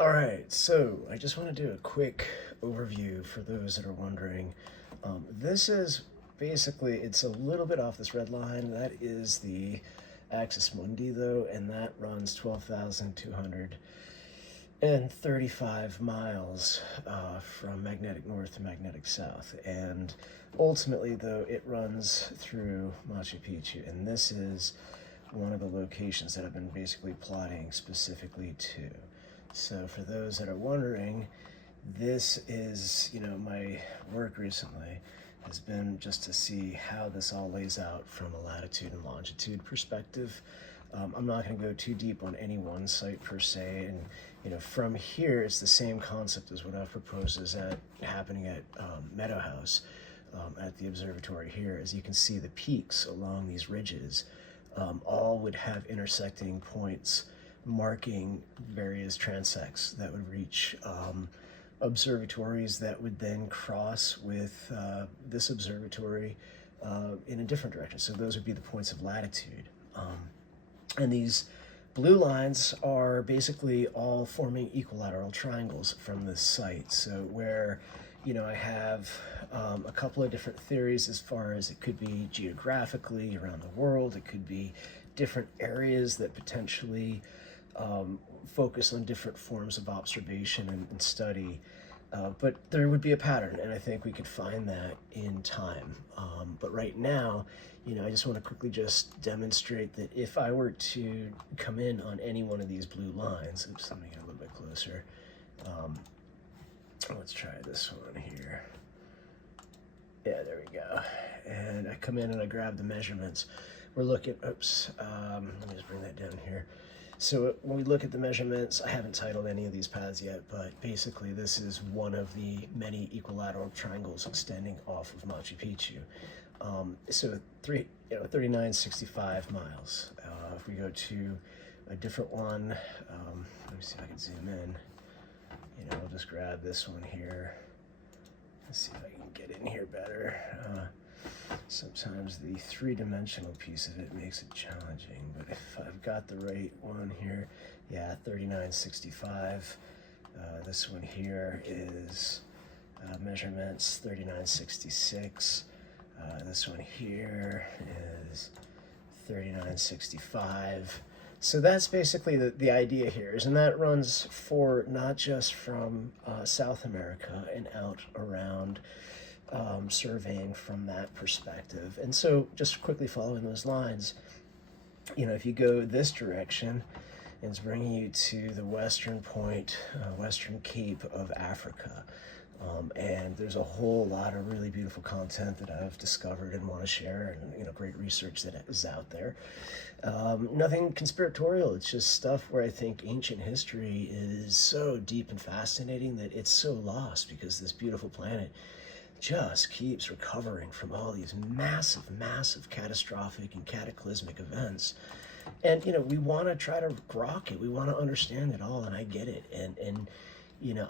All right, so I just want to do a quick overview for those that are wondering. This is basically, it's a little bit off this red line. That is the axis mundi, though, and that runs 12,235 miles from magnetic north to magnetic south. And ultimately, though, it runs through Machu Picchu, and this is one of the locations that I've been basically plotting specifically to. So for those that are wondering, this is, my work recently has been just to see how this all lays out from a latitude and longitude perspective. I'm not going to go too deep on any one site per se, and from here it's the same concept as what I've proposed is happening at Meadow House at the observatory here. As you can see, the peaks along these ridges all would have intersecting points marking various transects that would reach observatories that would then cross with this observatory in a different direction. So those would be the points of latitude. And these blue lines are basically all forming equilateral triangles from this site. So where I have a couple of different theories as far as it could be geographically around the world, it could be different areas that potentially focus on different forms of observation and study. But there would be a pattern, and I think we could find that in time. But right now, I just want to quickly just demonstrate that if I were to come in on any one of these blue lines, oops, let me get a little bit closer. Let's try this one here. Yeah, there we go. And I come in and I grab the measurements. We're looking, oops, let me just bring that down here. So when we look at the measurements, I haven't titled any of these paths yet, but basically this is one of the many equilateral triangles extending off of Machu Picchu. So 3965 miles. If we go to a different one, let me see if I can zoom in. I'll just grab this one here. Let's see if I can get in here better. Sometimes the three-dimensional piece of it makes it challenging, but if I've got the right one here, yeah, 3965. This one here is measurements 3966. This one here is 3965. So that's basically the idea here, and that runs for not just from South America and out around, surveying from that perspective. And so just quickly following those lines, if you go this direction, it's bringing you to the western point, western cape of Africa. And there's a whole lot of really beautiful content that I've discovered and want to share, and great research that is out there. Nothing conspiratorial. It's just stuff where I think ancient history is so deep and fascinating that it's so lost because this beautiful planet just keeps recovering from all these massive catastrophic and cataclysmic events. And we want to try to grok it. We want to understand it all, and I get it. And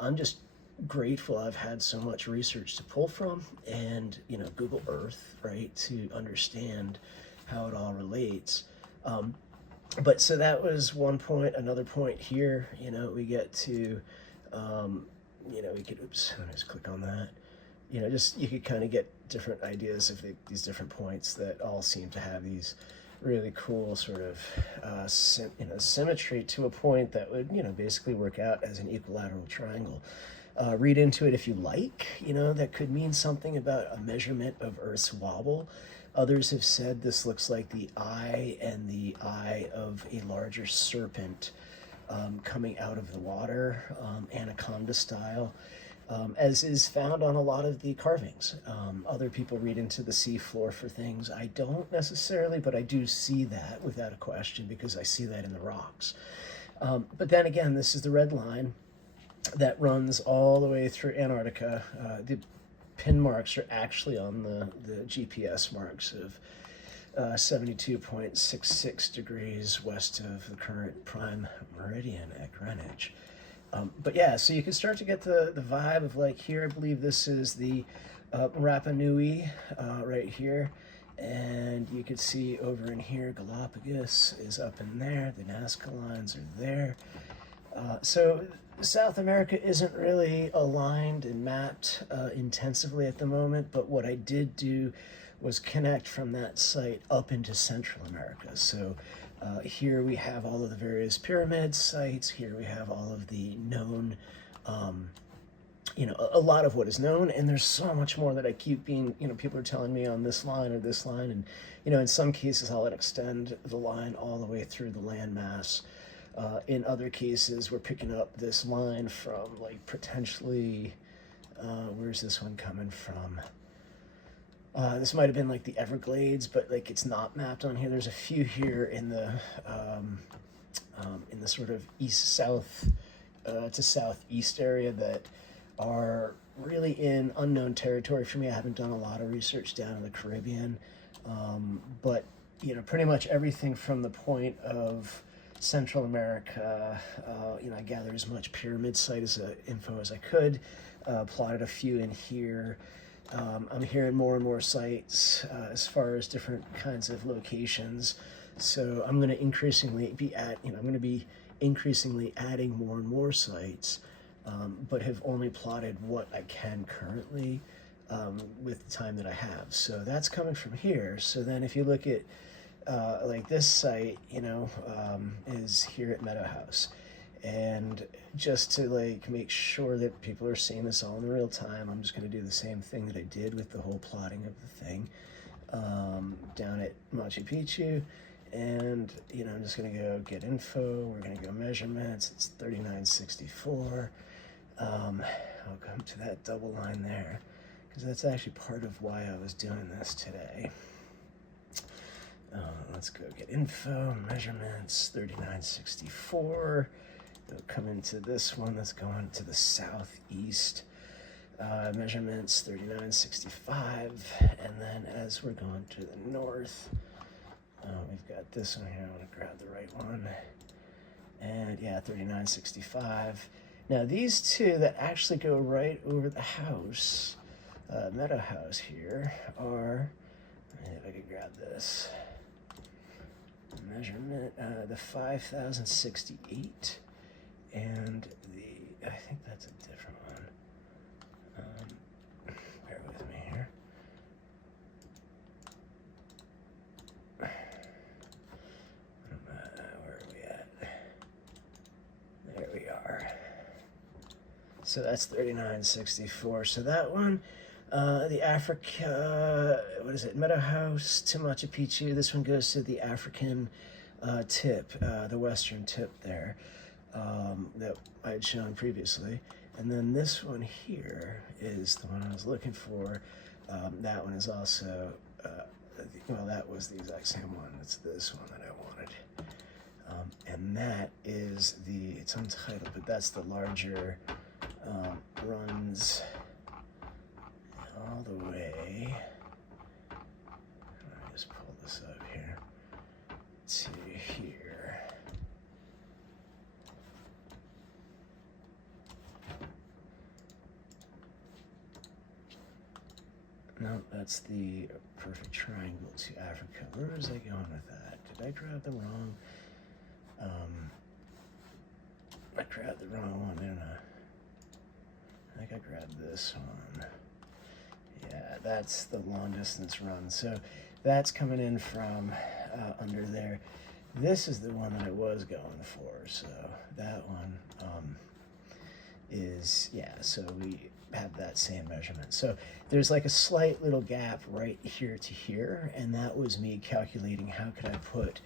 I'm just grateful I've had so much research to pull from, and Google Earth, right, to understand how it all relates. But so that was one point. Another point here, we get to we could, oops, let me just click on that. Just you could kind of get different ideas of these different points that all seem to have these really cool sort of symmetry to a point that would basically work out as an equilateral triangle. Read into it if you like. That could mean something about a measurement of Earth's wobble. Others have said this looks like the eye and the eye of a larger serpent coming out of the water, anaconda style, as is found on a lot of the carvings. Other people read into the sea floor for things. I don't necessarily, but I do see that without a question because I see that in the rocks. But then again, this is the red line that runs all the way through Antarctica. The pin marks are actually on the GPS marks of 72.66 degrees west of the current prime meridian at Greenwich. But yeah, so you can start to get the vibe of like here, I believe this is the Rapa Nui right here. And you can see over in here, Galapagos is up in there. The Nazca lines are there. So South America isn't really aligned and mapped intensively at the moment, but what I did do was connect from that site up into Central America. So here we have all of the various pyramid sites. Here we have all of the known, a lot of what is known, and there's so much more that I keep being, people are telling me on this line or this line, and, in some cases I'll extend the line all the way through the landmass. In other cases, we're picking up this line from, like, potentially, where's this one coming from? This might have been like the Everglades, but like it's not mapped on here. There's a few here in the sort of east-south to southeast area that are really in unknown territory for me. I haven't done a lot of research down in the Caribbean, but pretty much everything from the point of Central America, I gathered as much pyramid site info as I could, plotted a few in here. I'm hearing more and more sites as far as different kinds of locations. So I'm going to increasingly increasingly adding more and more sites, but have only plotted what I can currently with the time that I have. So that's coming from here. So then if you look at like this site, is here at Meadow House. And just to like make sure that people are seeing this all in real time, I'm just going to do the same thing that I did with the whole plotting of the thing down at Machu Picchu. And I'm just going to go get info. We're going to go measurements. It's 3964. I'll come to that double line there because that's actually part of why I was doing this today. Let's go get info, measurements, 3964. They'll come into this one that's going to the southeast. Measurements 3965, and then as we're going to the north, we've got this one here. I want to grab the right one, and yeah, 3965. Now these two that actually go right over the house, Meadow House here, are, if I could grab this measurement, the 5068. And I think that's a different one. Bear with me here. Where are we at? There we are. So that's 3964. So that one, the Africa, what is it? Meadow House to Machu Picchu. This one goes to the African tip, the western tip there. That I had shown previously. And then this one here is the one I was looking for. That one is also, that was the exact same one. It's this one that I wanted. And that is it's untitled, but that's the larger, runs all the way. Let me just pull this up here to here. No, that's the perfect triangle to Africa. Where was I going with that? Did I grab the wrong? I grabbed the wrong one, didn't I? I think I grabbed this one. Yeah, that's the long distance run. So that's coming in from under there. This is the one that I was going for. So that one is, yeah, so we have that same measurement. So there's like a slight little gap right here to here, and that was me calculating how could I put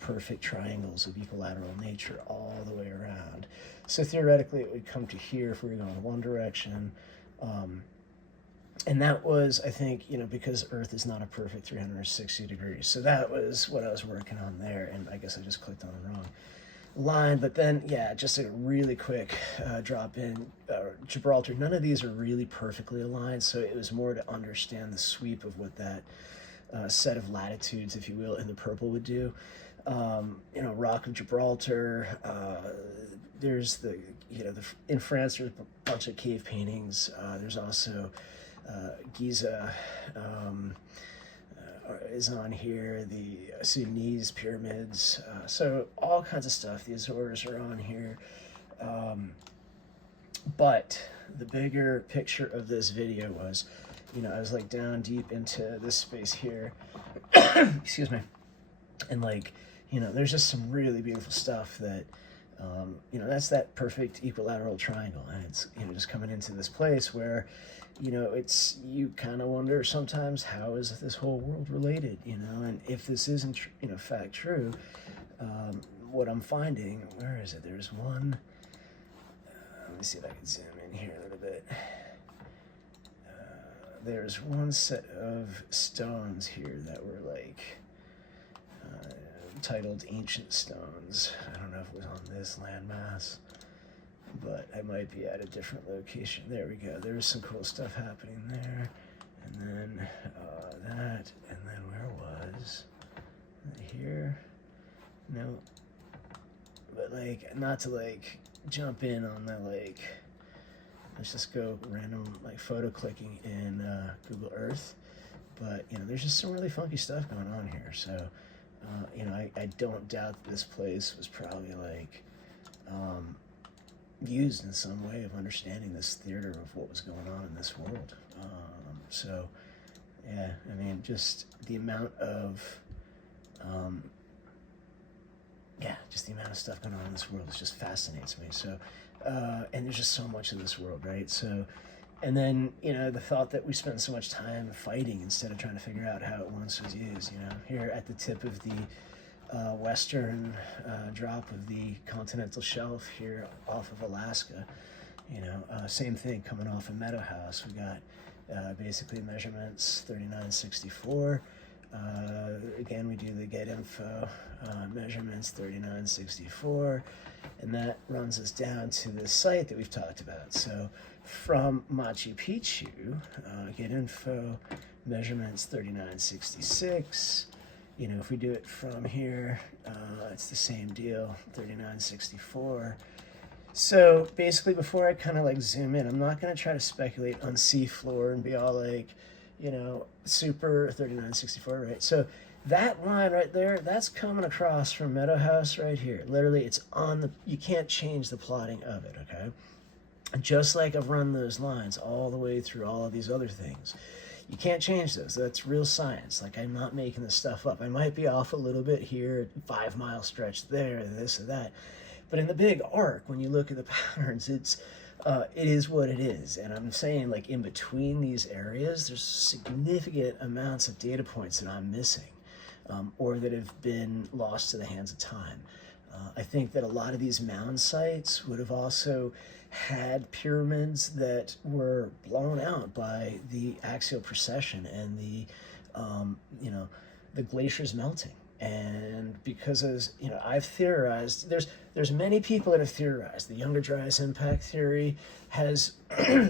perfect triangles of equilateral nature all the way around. So theoretically it would come to here if we were going one direction, and that was, I think, because Earth is not a perfect 360 degrees. So that was what I was working on there, and I guess I just clicked on the wrong line. But then, yeah, just a really quick drop in Gibraltar. None of these are really perfectly aligned, so it was more to understand the sweep of what that set of latitudes, if you will, in the purple would do. Rock of Gibraltar. There's in France there's a bunch of cave paintings. There's also Giza is on here, the Sudanese pyramids, so all kinds of stuff. The Azores are on here. But the bigger picture of this video was, I was like down deep into this space here, excuse me, and like, there's just some really beautiful stuff that, that's that perfect equilateral triangle, and it's, just coming into this place where, it's, you kind of wonder sometimes, how is this whole world related, and if this isn't, fact true, what I'm finding, where is it? There's one, let me see if I can zoom in here a little bit. There's one set of stones here that were like titled Ancient Stones. I don't know if it was on this landmass, but I might be at a different location. There we go. There's some cool stuff happening there. And then that, and then where was here? No. But like, not to like jump in on the like, let's just go random like photo clicking in Google Earth. But there's just some really funky stuff going on here. So I don't doubt that this place was probably like used in some way of understanding this theater of what was going on in this world. So yeah, I mean, just the amount of just the amount of stuff going on in this world just fascinates me. So and there's just so much in this world, right? So, and then, the thought that we spend so much time fighting instead of trying to figure out how it once was used, here at the tip of the western drop of the continental shelf here off of Alaska, same thing coming off of Meadow House. We got basically measurements 3964. Again, we do the get info measurements 3964, and that runs us down to the site that we've talked about. So from Machu Picchu, get info measurements 3966. If we do it from here, it's the same deal, 3964. So basically, before I kind of like zoom in, I'm not going to try to speculate on seafloor and be all like, super 3964, right? So that line right there, that's coming across from Meadow House right here. Literally, it's on the, you can't change the plotting of it, okay? Just like I've run those lines all the way through all of these other things. You can't change those. That's real science. Like, I'm not making this stuff up. I might be off a little bit here, 5 mile stretch there, this or that. But in the big arc, when you look at the patterns, it is what it is. And I'm saying, like, in between these areas, there's significant amounts of data points that I'm missing, or that have been lost to the hands of time. I think that a lot of these mound sites would have also had pyramids that were blown out by the axial precession and the, the glaciers melting. And because, as I've theorized, there's many people that have theorized. The Younger Dryas impact theory has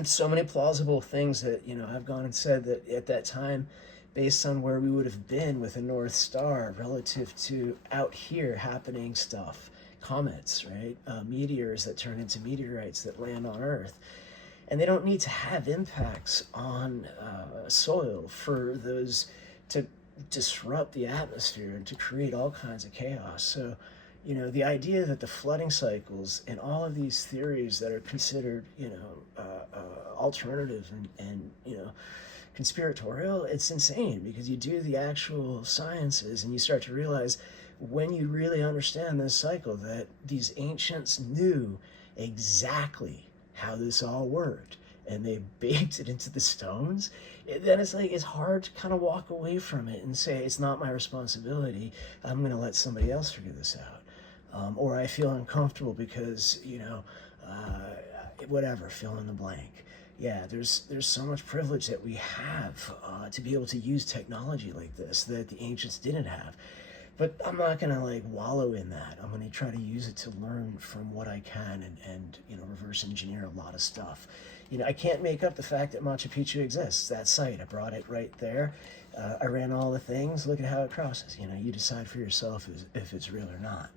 so many plausible things that, I've gone and said that at that time, based on where we would have been with a North Star relative to out here happening stuff, comets, right? Meteors that turn into meteorites that land on Earth. And they don't need to have impacts on soil for those to disrupt the atmosphere and to create all kinds of chaos. So, the idea that the flooding cycles and all of these theories that are considered, alternative and conspiratorial, it's insane, because you do the actual sciences and you start to realize, when you really understand this cycle, that these ancients knew exactly how this all worked, and they baked it into the stones. Then it's like, it's hard to kind of walk away from it and say, it's not my responsibility, I'm going to let somebody else figure this out. Or I feel uncomfortable because, whatever, fill in the blank. Yeah, there's so much privilege that we have to be able to use technology like this that the ancients didn't have. But I'm not going to like wallow in that. I'm going to try to use it to learn from what I can and reverse engineer a lot of stuff. I can't make up the fact that Machu Picchu exists, that site. I brought it right there. I ran all the things. Look at how it crosses. You decide for yourself if it's real or not.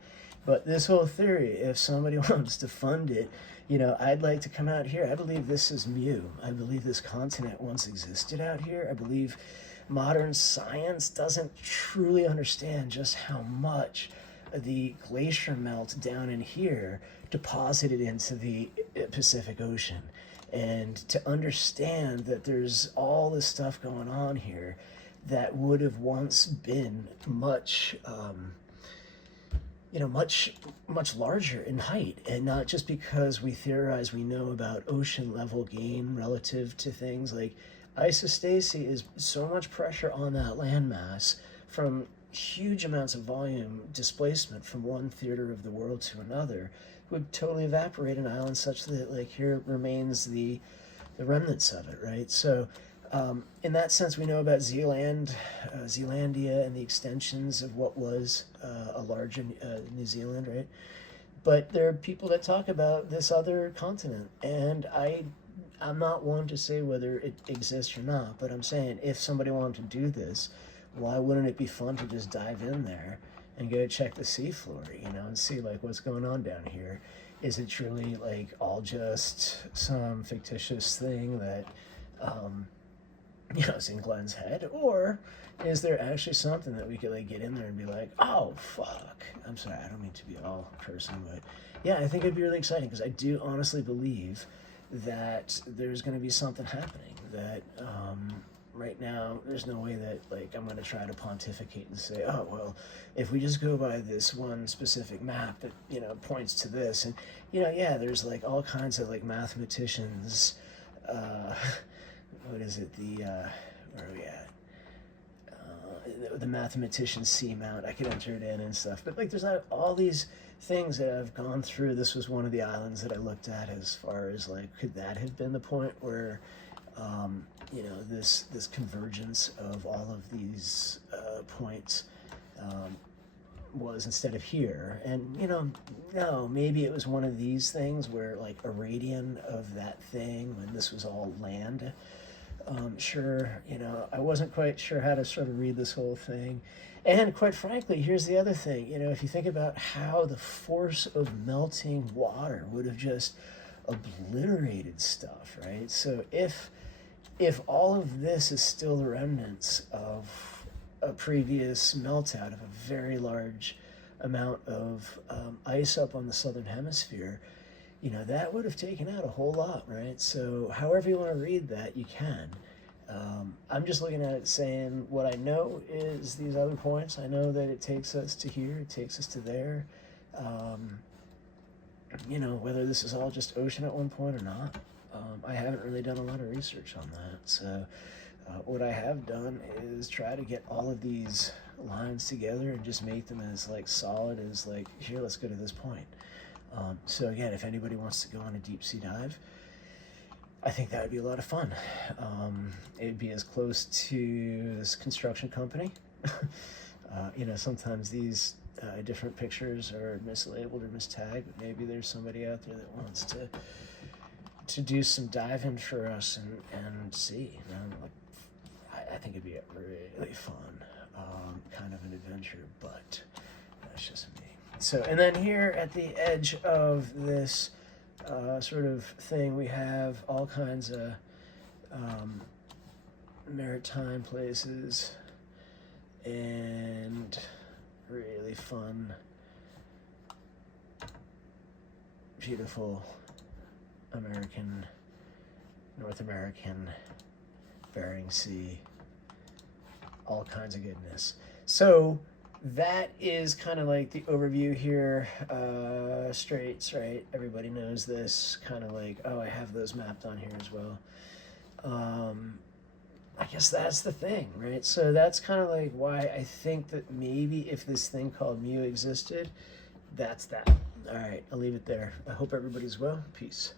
But this whole theory, if somebody wants to fund it, I'd like to come out here. I believe this is Mu. I believe this continent once existed out here. I believe modern science doesn't truly understand just how much the glacier melt down in here deposited into the Pacific Ocean. And to understand that there's all this stuff going on here that would have once been much, much larger in height, and not just because we theorize we know about ocean level gain relative to things like isostasy is so much pressure on that landmass from huge amounts of volume displacement from one theater of the world to another would totally evaporate an island such that like here remains the remnants of it, right? So in that sense, we know about Zealandia and the extensions of what was a larger New Zealand, right? But there are people that talk about this other continent, and I'm not one to say whether it exists or not, but I'm saying if somebody wanted to do this, why wouldn't it be fun to just dive in there and go check the seafloor, and see like what's going on down here? Is it truly like all just some fictitious thing that is in Glenn's head, or is there actually something that we could like get in there and be like, oh fuck, I'm sorry, I don't mean to be all cursing, but yeah, I think it'd be really exciting because I do honestly believe that there's going to be something happening that right now there's no way that like I'm going to try to pontificate and say, oh well, if we just go by this one specific map that points to this, and there's like all kinds of like mathematicians, what is it, where are we at, the mathematician seamount, I could enter it in and stuff, but like there's not all these things that I've gone through. This was one of the islands that I looked at as far as like, could that have been the point where this convergence of all of these points was instead of here. And no, maybe it was one of these things where like a radian of that thing when this was all land. Sure, I wasn't quite sure how to sort of read this whole thing. And quite frankly, here's the other thing, if you think about how the force of melting water would have just obliterated stuff, right? So if all of this is still the remnants of a previous melt out of a very large amount of ice up on the southern hemisphere, that would have taken out a whole lot, right? So however you want to read that, you can. I'm just looking at it saying what I know is these other points. I know that it takes us to here, it takes us to there. Whether this is all just ocean at one point or not, I haven't really done a lot of research on that. So what I have done is try to get all of these lines together and just make them as like solid as like, here, let's go to this point. So again, if anybody wants to go on a deep sea dive, I think that would be a lot of fun. It'd be as close to this construction company. Sometimes these different pictures are mislabeled or mistagged, but maybe there's somebody out there that wants to do some diving for us and see. I think it'd be a really fun kind of an adventure, but that's just me. So, and then here at the edge of this sort of thing, we have all kinds of maritime places and really fun, beautiful North American, Bering Sea, all kinds of goodness. So that is kind of like the overview here. Straits, right? Everybody knows this. Kind of like, oh, I have those mapped on here as well. I guess that's the thing, right? So that's kind of like why I think that maybe if this thing called Mu existed, that's that. All right, I'll leave it there. I hope everybody's well. Peace.